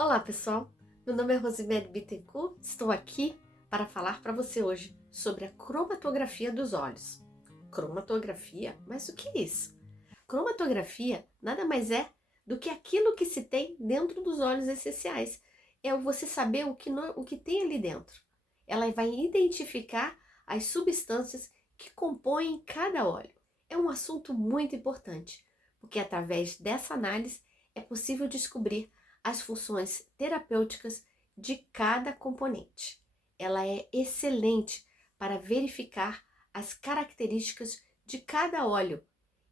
Olá, pessoal. Meu nome é Rosemary Bittencourt. Estou aqui para falar para você hoje sobre a cromatografia dos olhos. Cromatografia? Mas o que é isso? Cromatografia nada mais é do que aquilo que se tem dentro dos óleos essenciais. É você saber o que tem ali dentro. Ela vai identificar as substâncias que compõem cada óleo. É um assunto muito importante, porque através dessa análise é possível descobrir as funções terapêuticas de cada componente. Ela é excelente para verificar as características de cada óleo,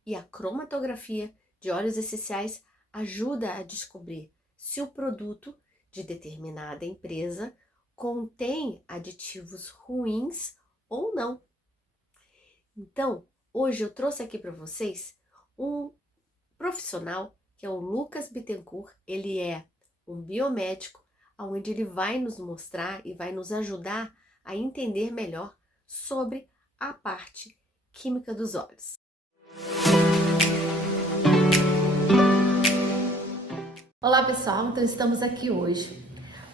e a cromatografia de óleos essenciais ajuda a descobrir se o produto de determinada empresa contém aditivos ruins ou não. Então, hoje eu trouxe aqui para vocês um profissional que é o Lucas Bittencourt. Ele é um biomédico, onde ele vai nos mostrar e vai nos ajudar a entender melhor sobre a parte química dos olhos. Olá, pessoal, então estamos aqui hoje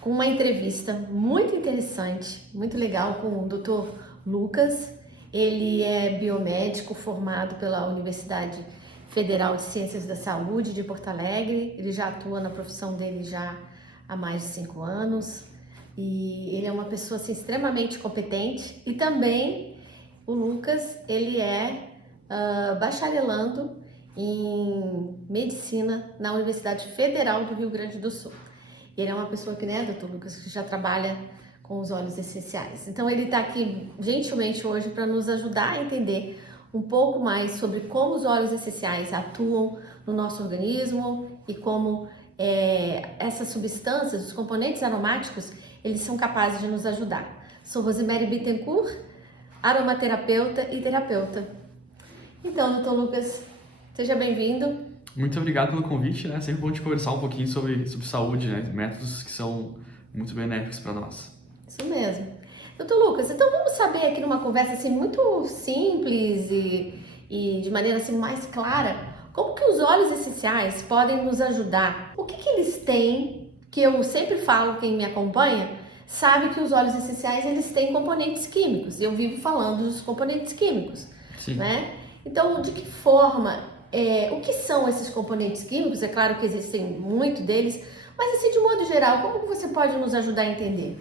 com uma entrevista muito interessante, muito legal, com o Dr. Lucas. Ele é biomédico formado pela Universidade Federal de Ciências da Saúde de Porto Alegre. Ele já atua na profissão dele já há mais de 5 anos e ele é uma pessoa assim, extremamente competente. E também o Lucas, ele é bacharelando em medicina na Universidade Federal do Rio Grande do Sul. Ele é uma pessoa que, né, doutor Lucas, que já trabalha com os óleos essenciais. Então ele está aqui gentilmente hoje para nos ajudar a entender um pouco mais sobre como os óleos essenciais atuam no nosso organismo e como essas substâncias, os componentes aromáticos, eles são capazes de nos ajudar. Sou Rosemary Bittencourt, aromaterapeuta e terapeuta. Então, doutor Lucas, seja bem-vindo. Muito obrigado pelo convite, né? Sempre bom te conversar um pouquinho sobre saúde, né? Métodos que são muito benéficos para nós. Isso mesmo. Doutor Lucas, então vamos saber aqui numa conversa assim muito simples e de maneira assim mais clara, como que os óleos essenciais podem nos ajudar? O que eles têm, que eu sempre falo, quem me acompanha, sabe que os óleos essenciais eles têm componentes químicos, e eu vivo falando dos componentes químicos, Sim. né? Então, de que forma, o que são esses componentes químicos? É claro que existem muito deles, mas assim, de modo geral, como que você pode nos ajudar a entender?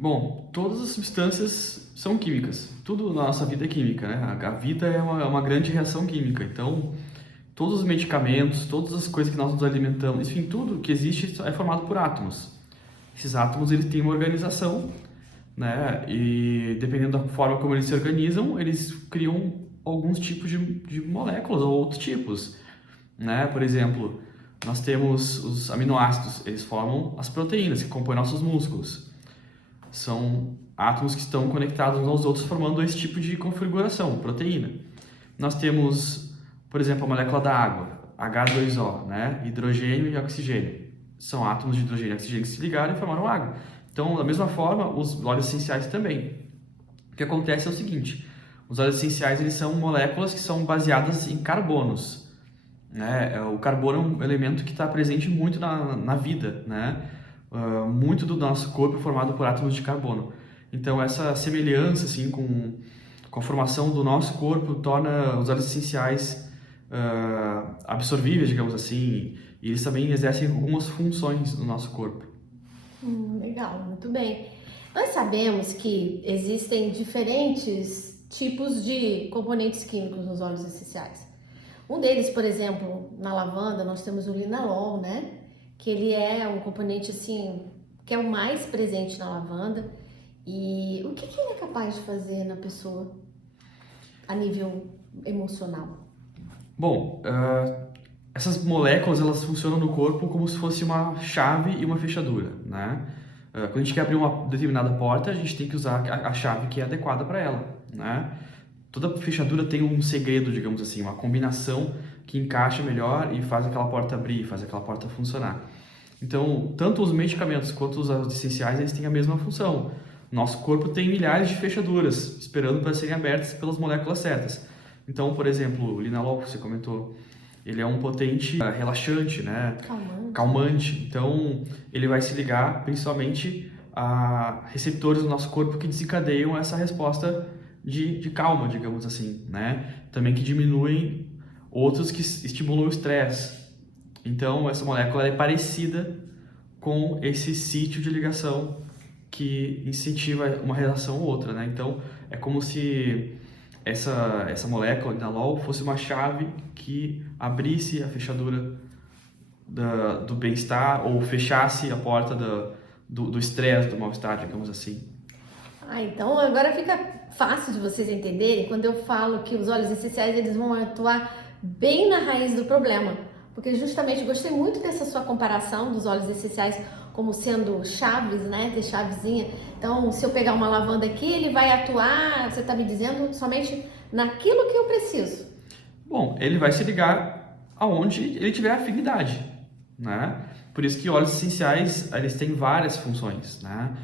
Bom, todas as substâncias são químicas. Tudo na nossa vida é química, né? A vida é uma grande reação química. Então, todos os medicamentos, todas as coisas que nós nos alimentamos, enfim, tudo que existe é formado por átomos. Esses átomos, eles têm uma organização, né? E dependendo da forma como eles se organizam, eles criam alguns tipos de moléculas ou outros tipos, né? Por exemplo, nós temos os aminoácidos, eles formam as proteínas que compõem nossos músculos. São átomos que estão conectados uns aos outros formando esse tipo de configuração, proteína. Nós temos, por exemplo, a molécula da água, H2O, né? Hidrogênio e oxigênio. São átomos de hidrogênio e oxigênio que se ligaram e formaram água. Então, da mesma forma, os óleos essenciais também. O que acontece é o seguinte, os óleos essenciais eles são moléculas que são baseadas em carbonos, né? O carbono é um elemento que está presente muito na vida, né? Muito do nosso corpo é formado por átomos de carbono. Então, essa semelhança assim, com a formação do nosso corpo torna os óleos essenciais absorvíveis, digamos assim, e eles também exercem algumas funções no nosso corpo. Legal, muito bem. Nós sabemos que existem diferentes tipos de componentes químicos nos óleos essenciais. Um deles, por exemplo, na lavanda, nós temos o linalol, né? Que ele é um componente assim, que é o mais presente na lavanda. E o que ele é capaz de fazer na pessoa a nível emocional? Bom, essas moléculas elas funcionam no corpo como se fosse uma chave e uma fechadura, né? Quando a gente quer abrir uma determinada porta, a gente tem que usar a chave que é adequada para ela, né? Toda fechadura tem um segredo, digamos assim, uma combinação que encaixa melhor e faz aquela porta abrir, faz aquela porta funcionar. Então, tanto os medicamentos quanto os óleos essenciais, eles têm a mesma função. Nosso corpo tem milhares de fechaduras esperando para serem abertas pelas moléculas certas. Então, por exemplo, o linalol que você comentou, ele é um potente relaxante, né? Calmante. Calmante. Então, ele vai se ligar principalmente a receptores do nosso corpo que desencadeiam essa resposta de calma, digamos assim, né? Também que diminuem outros que estimulam o estresse. Então, essa molécula é parecida com esse sítio de ligação que incentiva uma relação ou outra, né? Então, é como se essa molécula, linalol, fosse uma chave que abrisse a fechadura do bem-estar ou fechasse a porta do estresse, do mal-estar, digamos assim. Então agora fica fácil de vocês entenderem quando eu falo que os óleos essenciais eles vão atuar bem na raiz do problema. Porque justamente eu gostei muito dessa sua comparação dos óleos essenciais como sendo chaves, né? Ter chavezinha. Então, se eu pegar uma lavanda aqui, ele vai atuar, você está me dizendo, somente naquilo que eu preciso. Bom, ele vai se ligar aonde ele tiver afinidade, né? Por isso que óleos essenciais, eles têm várias funções, né?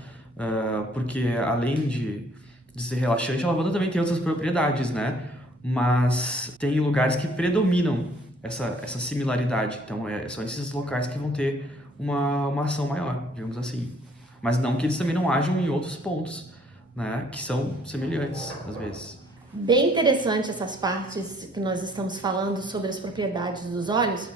Porque além de ser relaxante, a lavanda também tem outras propriedades, né? Mas tem lugares que predominam essa similaridade. Então, são esses locais que vão ter uma ação maior, digamos assim. Mas não que eles também não ajam em outros pontos, né? Que são semelhantes, às vezes. Bem interessante essas partes que nós estamos falando sobre as propriedades dos óleos.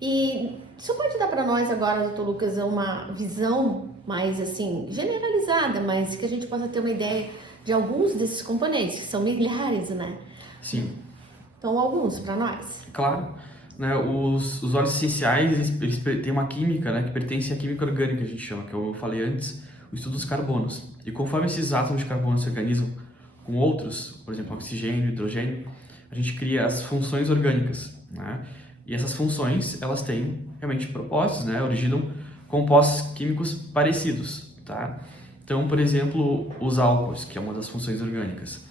E o senhor pode dar para nós agora, doutor Lucas, uma visão mais assim, generalizada, mas que a gente possa ter uma ideia de alguns desses componentes, que são milhares, né? Sim. Então, alguns para nós. Claro. Né, os óleos essenciais, eles têm uma química, né, que pertence à química orgânica, que a gente chama, que eu falei antes, o estudo dos carbonos. E conforme esses átomos de carbono se organizam com outros, por exemplo, oxigênio, hidrogênio, a gente cria as funções orgânicas, né? E essas funções, elas têm realmente propósitos, né? Originam compostos químicos parecidos, tá? Então, por exemplo, os álcools, que é uma das funções orgânicas.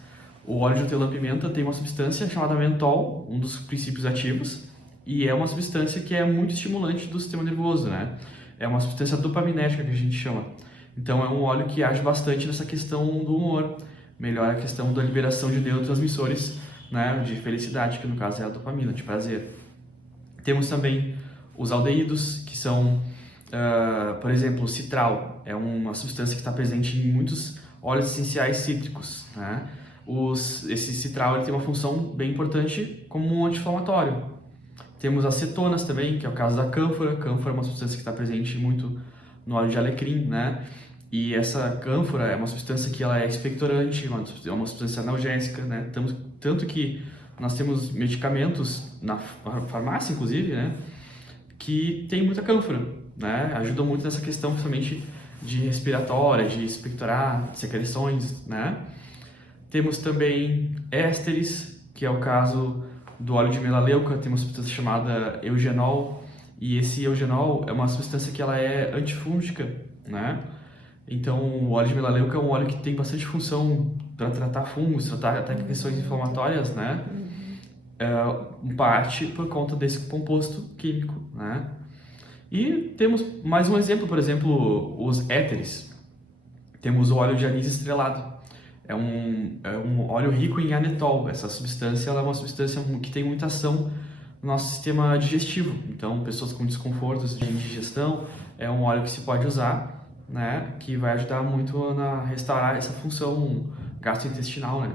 O óleo de hortelã-pimenta tem uma substância chamada mentol, um dos princípios ativos, e é uma substância que é muito estimulante do sistema nervoso, né? É uma substância dopaminérgica que a gente chama. Então, é um óleo que age bastante nessa questão do humor, melhora a questão da liberação de neurotransmissores, né, de felicidade, que no caso é a dopamina, de prazer. Temos também os aldeídos, que são, por exemplo, o citral, é uma substância que está presente em muitos óleos essenciais cítricos, né? Esse citral ele tem uma função bem importante como um anti-inflamatório. Temos as cetonas também, que é o caso da cânfora. Cânfora é uma substância que está presente muito no óleo de alecrim, né? E essa cânfora é uma substância que ela é expectorante, é uma substância analgésica, né? Tanto que nós temos medicamentos na farmácia, inclusive, né? Que tem muita cânfora, né? Ajudam muito nessa questão, principalmente de respiratória, de expectorar secreções, né? Temos também ésteres, que é o caso do óleo de melaleuca, tem uma substância chamada eugenol, e esse eugenol é uma substância que ela é antifúngica, né? Então, o óleo de melaleuca é um óleo que tem bastante função para tratar fungos, tratar até questões inflamatórias, né? Em parte por conta desse composto químico, né? E temos mais um exemplo, por exemplo, os éteres. Temos o óleo de anis estrelado. É um óleo rico em anetol. Essa substância ela é uma substância que tem muita ação no nosso sistema digestivo. Então, pessoas com desconfortos de digestão, é um óleo que se pode usar, né? Que vai ajudar muito a restaurar essa função gastrointestinal, né?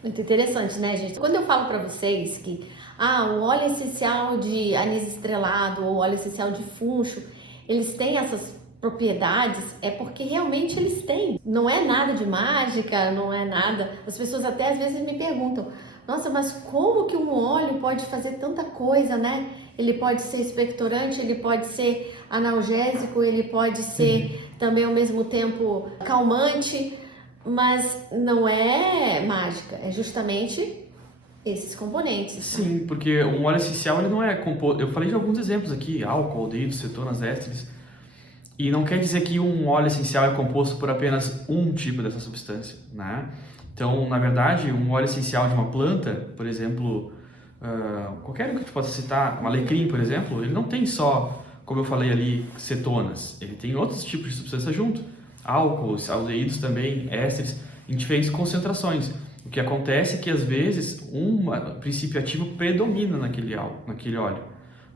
Muito interessante, né, gente? Quando eu falo para vocês que o óleo essencial de anis estrelado ou óleo essencial de funcho, eles têm essas propriedades, é porque realmente eles têm. Não é nada de mágica, não é nada. As pessoas até às vezes me perguntam: nossa, mas como que um óleo pode fazer tanta coisa, né? Ele pode ser expectorante, ele pode ser analgésico, ele pode ser também ao mesmo tempo calmante, mas não é mágica, é justamente esses componentes. Tá? Sim, porque um óleo essencial ele não é composto. Eu falei de alguns exemplos aqui: álcool, aldeídos, cetonas, ésteres. E não quer dizer que um óleo essencial é composto por apenas um tipo dessa substância, né? Então, na verdade, um óleo essencial de uma planta, por exemplo, qualquer um que a gente possa citar, um alecrim, por exemplo, ele não tem só, como eu falei ali, cetonas. Ele tem outros tipos de substância junto. Álcools, aldeídos também, ésteres, em diferentes concentrações. O que acontece é que às vezes um princípio ativo predomina naquele óleo,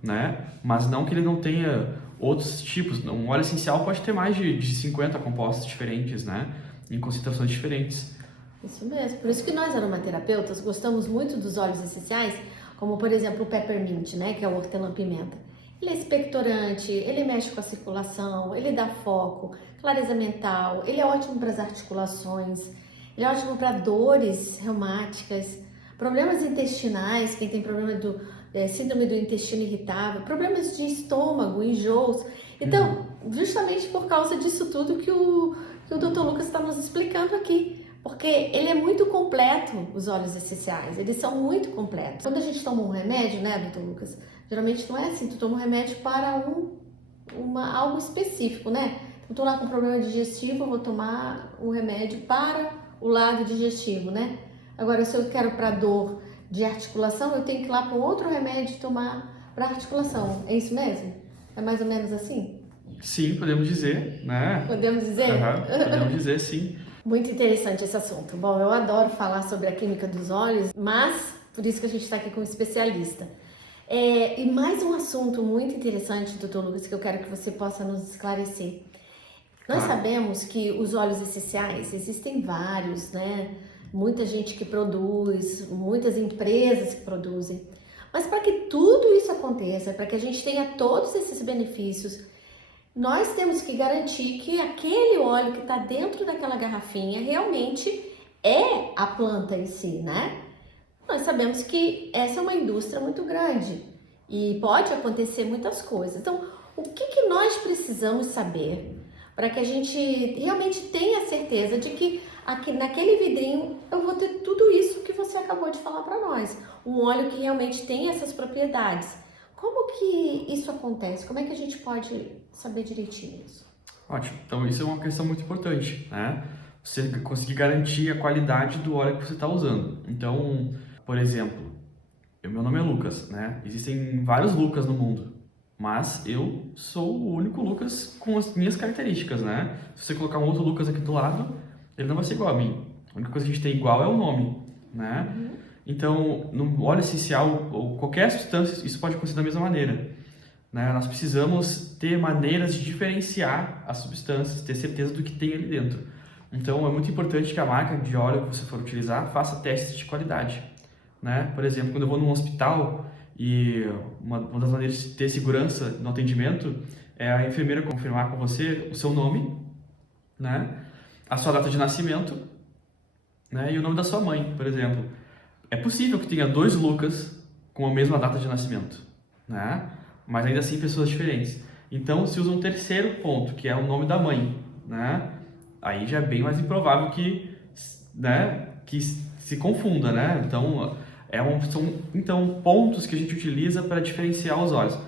né? Mas não que ele não tenha outros tipos. Um óleo essencial pode ter mais de 50 compostos diferentes, né? Em concentrações diferentes. Isso mesmo. Por isso que nós, aromaterapeutas, gostamos muito dos óleos essenciais, como por exemplo o peppermint, né, que é o hortelã-pimenta. Ele é expectorante, ele mexe com a circulação, ele dá foco, clareza mental, ele é ótimo para as articulações, ele é ótimo para dores reumáticas, problemas intestinais, quem tem problema do síndrome do intestino irritável, problemas de estômago, enjoos. Então, justamente por causa disso tudo que o Dr. Lucas está nos explicando aqui. Porque ele é muito completo, os óleos essenciais, eles são muito completos. Quando a gente toma um remédio, né, doutor Lucas? Geralmente não é assim, tu toma um remédio para algo específico, né? Eu tô lá com problema digestivo, eu vou tomar um remédio para o lado digestivo, né? Agora, se eu quero para dor de articulação, eu tenho que ir lá para um outro remédio tomar para articulação. É isso mesmo? É mais ou menos assim? Sim, podemos dizer, né? Podemos dizer? Podemos dizer, sim. Muito interessante esse assunto. Bom, eu adoro falar sobre a química dos óleos, mas por isso que a gente está aqui com um especialista. E mais um assunto muito interessante, doutor Lucas, que eu quero que você possa nos esclarecer. Nós sabemos que os óleos essenciais, existem vários, né? Muita gente que produz, muitas empresas que produzem. Mas para que tudo isso aconteça, para que a gente tenha todos esses benefícios, nós temos que garantir que aquele óleo que está dentro daquela garrafinha realmente é a planta em si, né? Nós sabemos que essa é uma indústria muito grande e pode acontecer muitas coisas. Então, o que nós precisamos saber para que a gente realmente tenha certeza de que aqui naquele vidrinho eu vou ter tudo isso que você acabou de falar para nós? Um óleo que realmente tem essas propriedades. Como que isso acontece? Como é que a gente pode saber direitinho isso? Ótimo. Então, isso é uma questão muito importante, né? Você conseguir garantir a qualidade do óleo que você está usando. Então, por exemplo, meu nome é Lucas, né? Existem vários Lucas no mundo, mas eu sou o único Lucas com as minhas características, né? Se você colocar um outro Lucas aqui do lado, ele não vai ser igual a mim. A única coisa que a gente tem igual é o nome, né? Então, no óleo essencial ou qualquer substância, isso pode acontecer da mesma maneira, né? Nós precisamos ter maneiras de diferenciar as substâncias, ter certeza do que tem ali dentro. Então, é muito importante que a marca de óleo que você for utilizar faça testes de qualidade, né? Por exemplo, quando eu vou num hospital e uma das maneiras de ter segurança no atendimento é a enfermeira confirmar com você o seu nome, né? A sua data de nascimento, né? E o nome da sua mãe, por exemplo. É possível que tenha dois Lucas com a mesma data de nascimento, né? Mas ainda assim pessoas diferentes. Então se usa um terceiro ponto, que é o nome da mãe, né? Aí já é bem mais improvável que, né, que se confunda, né? Então são pontos que a gente utiliza para diferenciar os óleos.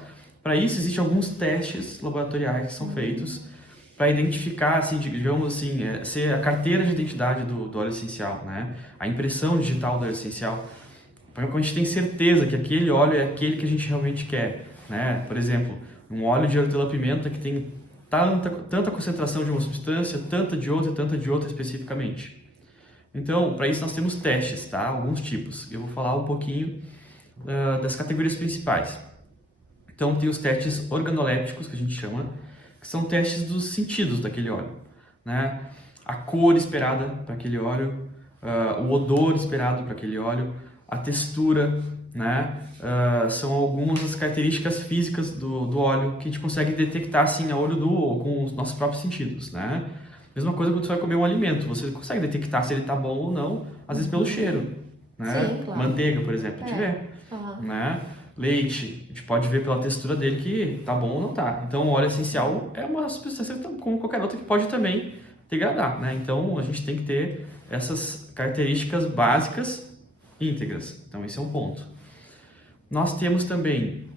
Para isso existem alguns testes laboratoriais que são feitos para identificar, assim, digamos assim, ser a carteira de identidade do óleo essencial, né? A impressão digital do óleo essencial. Para que a gente tenha certeza que aquele óleo é aquele que a gente realmente quer, né? Por exemplo, um óleo de hortelã-pimenta que tem tanta concentração de uma substância, tanta de outra especificamente. Então, para isso nós temos testes, tá? Alguns tipos. Eu vou falar um pouquinho das categorias principais. Então, tem os testes organolépticos, que a gente chama, que são testes dos sentidos daquele óleo, né? A cor esperada para aquele óleo, o odor esperado para aquele óleo, a textura, né? São algumas das características físicas do óleo que a gente consegue detectar assim a olho nu ou com os nossos próprios sentidos, né? Mesma coisa quando você vai comer um alimento, você consegue detectar se ele está bom ou não, às vezes pelo cheiro, né? Sim, claro. Manteiga, por exemplo, a gente vê, né? Leite, a gente pode ver pela textura dele que tá bom ou não tá. Então, o óleo essencial é uma substância como qualquer outra que pode também degradar, né? Então, a gente tem que ter essas características básicas íntegras. Então, esse é um ponto. Nós temos também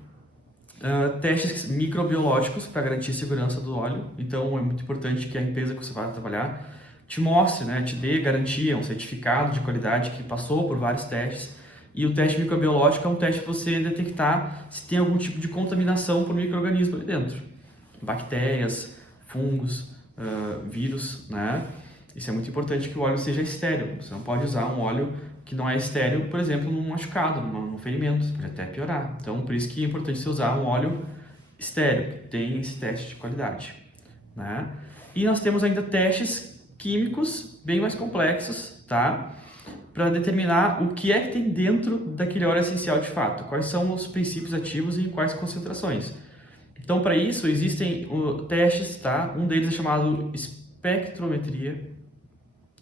testes microbiológicos para garantir a segurança do óleo. Então, é muito importante que a empresa que você vai trabalhar te mostre, né? Te dê garantia, um certificado de qualidade que passou por vários testes. E o teste microbiológico é um teste para você detectar se tem algum tipo de contaminação por micro-organismo ali dentro. Bactérias, fungos, vírus, né? Isso é muito importante que o óleo seja estéril. Você não pode usar um óleo que não é estéril, por exemplo, num machucado, num ferimento, pode até piorar. Então, por isso que é importante você usar um óleo estéril, que tem esse teste de qualidade, né? E nós temos ainda testes químicos bem mais complexos, tá? Para determinar o que é que tem dentro daquele óleo essencial de fato, quais são os princípios ativos e quais concentrações. Então, para isso, existem testes, tá? Um deles é chamado espectrometria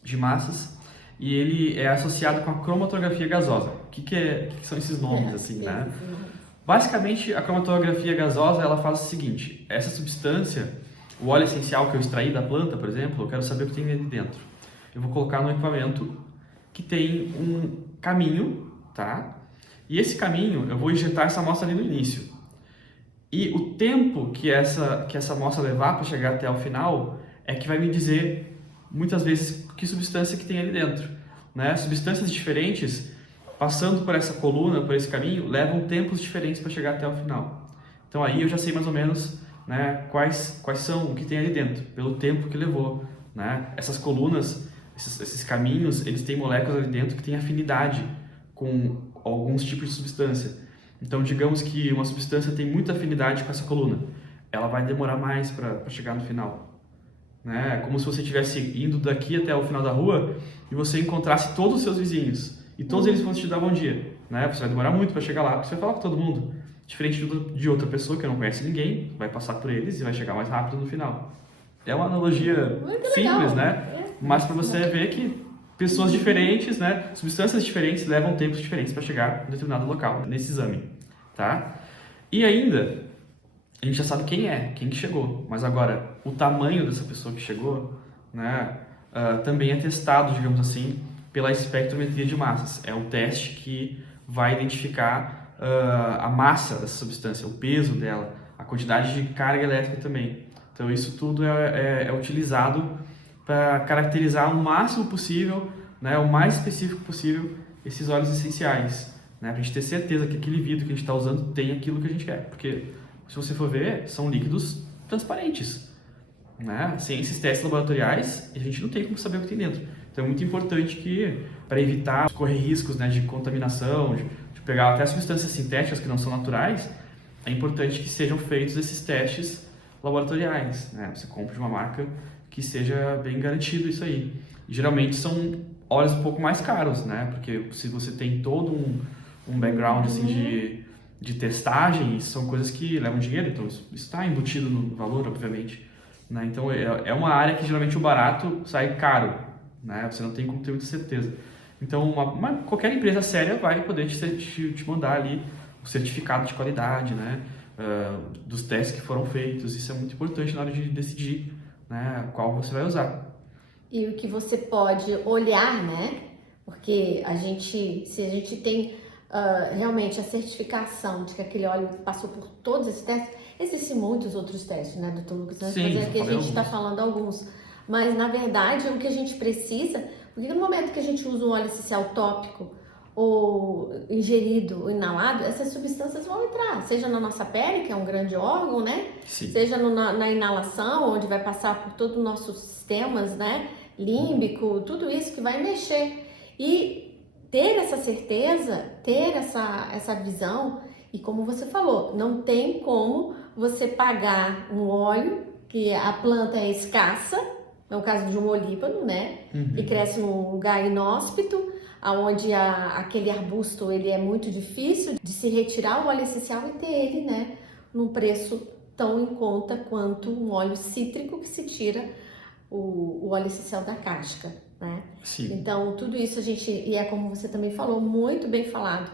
de massas e ele é associado com a cromatografia gasosa. O que são esses nomes, assim, né? Basicamente, a cromatografia gasosa, ela faz o seguinte: essa substância, o óleo essencial que eu extraí da planta, por exemplo, eu quero saber o que tem ali dentro. Eu vou colocar no equipamento que tem um caminho, tá? E esse caminho, eu vou injetar essa amostra ali no início. E o tempo que essa amostra levar para chegar até o final é que vai me dizer, muitas vezes, que substância que tem ali dentro, né? Substâncias diferentes, passando por essa coluna, por esse caminho, levam tempos diferentes para chegar até o final. Então aí eu já sei mais ou menos, né, quais são o que tem ali dentro, pelo tempo que levou, né? Essas colunas, esses caminhos, eles têm moléculas ali dentro que têm afinidade com alguns tipos de substância. Então, digamos que uma substância tem muita afinidade com essa coluna, ela vai demorar mais para chegar no final, né? É como se você estivesse indo daqui até o final da rua e você encontrasse todos os seus vizinhos e todos eles fossem te dar bom dia, né? Você vai demorar muito para chegar lá, porque você vai falar com todo mundo. Diferente de outra pessoa que não conhece ninguém, vai passar por eles e vai chegar mais rápido no final. É uma analogia simples, né? Mas para você ver que pessoas diferentes, né, substâncias diferentes levam tempos diferentes para chegar em determinado local nesse exame, tá? E ainda, a gente já sabe quem que chegou, mas agora o tamanho dessa pessoa que chegou, né, também é testado, digamos assim, pela espectrometria de massas. É o teste que vai identificar a massa dessa substância, o peso dela, a quantidade de carga elétrica também. Então isso tudo é utilizado para caracterizar o máximo possível, né, o mais específico possível, esses óleos essenciais, né, para a gente ter certeza que aquele vidro que a gente está usando tem aquilo que a gente quer, porque se você for ver, são líquidos transparentes, né? Sem esses testes laboratoriais, a gente não tem como saber o que tem dentro. Então é muito importante que, para evitar correr riscos, né, de contaminação, de pegar até substâncias sintéticas que não são naturais, é importante que sejam feitos esses testes laboratoriais, né? Você compra de uma marca que seja bem garantido isso aí. E, geralmente são óleos um pouco mais caros, né? Porque se você tem todo um background assim, de testagem, são coisas que levam dinheiro, então isso está embutido no valor, obviamente, né? Então é uma área que geralmente o barato sai caro, né? Você não tem como ter muita certeza. Então qualquer empresa séria vai poder te mandar ali o certificado de qualidade, né? Dos testes que foram feitos. Isso é muito importante na hora de decidir, né, qual você vai usar. E o que você pode olhar, né? Porque se a gente tem realmente a certificação de que aquele óleo passou por todos esses testes, existem muitos outros testes, né, doutor Lucas? Sim, Aqui a gente está falando alguns, mas na verdade o que a gente precisa, porque no momento que a gente usa um óleo essencial tópico ou ingerido ou inalado, essas substâncias vão entrar, seja na nossa pele, que é um grande órgão, né? Sim. Seja na inalação, onde vai passar por todos os nossos sistemas, né? Límbico, tudo isso que vai mexer. E ter essa certeza, ter essa visão, e como você falou, não tem como você pagar um óleo que a planta é escassa, é o caso de um olíbano, né? E cresce num lugar inóspito, onde aquele arbusto ele é muito difícil de se retirar o óleo essencial e ter ele, né, num preço tão em conta quanto um óleo cítrico que se tira o óleo essencial da casca, né? Sim. Então tudo isso e é como você também falou, muito bem falado,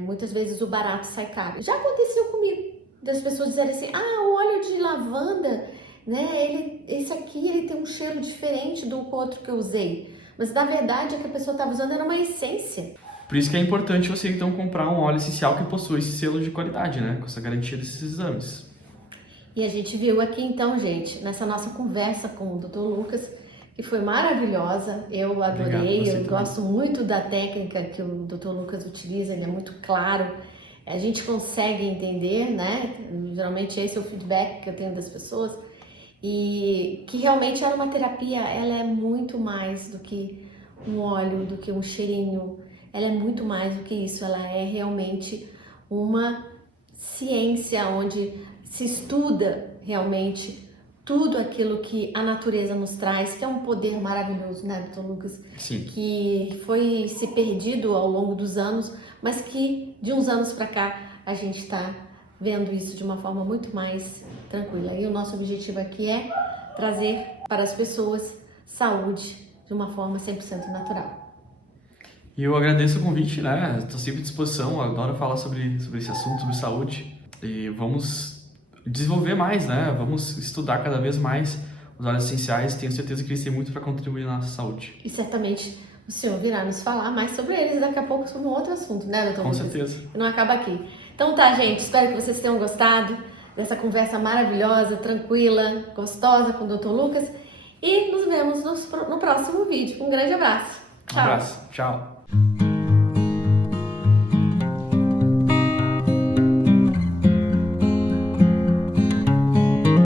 muitas vezes o barato sai caro. Já aconteceu comigo, das pessoas dizerem assim, o óleo de lavanda, né, esse aqui ele tem um cheiro diferente do outro que eu usei. Mas na verdade o que a pessoa estava usando era uma essência. Por isso que é importante você então comprar um óleo essencial que possui esse selo de qualidade, né? Com essa garantia desses exames. E a gente viu aqui então, gente, nessa nossa conversa com o Dr. Lucas, que foi maravilhosa, eu adorei, eu gosto muito da técnica que o Dr. Lucas utiliza, ele é muito claro, a gente consegue entender, né? Geralmente esse é o feedback que eu tenho das pessoas. e que realmente a aromaterapia, ela é muito mais do que um óleo, do que um cheirinho, ela é muito mais do que isso, ela é realmente uma ciência onde se estuda realmente tudo aquilo que a natureza nos traz, que é um poder maravilhoso, né, Dr. Lucas? Sim. Que foi se perdido ao longo dos anos, mas que de uns anos para cá a gente está vendo isso de uma forma muito mais tranquila. E o nosso objetivo aqui é trazer para as pessoas saúde de uma forma 100% natural. E eu agradeço o convite, né? Estou sempre à disposição, adoro falar sobre esse assunto, sobre saúde. E vamos desenvolver mais, né? Vamos estudar cada vez mais os óleos essenciais. Tenho certeza que eles têm muito para contribuir na nossa saúde. E certamente o senhor virá nos falar mais sobre eles daqui a pouco sobre um outro assunto, né, doutor? Com certeza. Não acaba aqui. Então tá, gente, espero que vocês tenham gostado dessa conversa maravilhosa, tranquila, gostosa com o Dr. Lucas. E nos vemos no próximo vídeo. Um grande abraço. Um abraço. Tchau.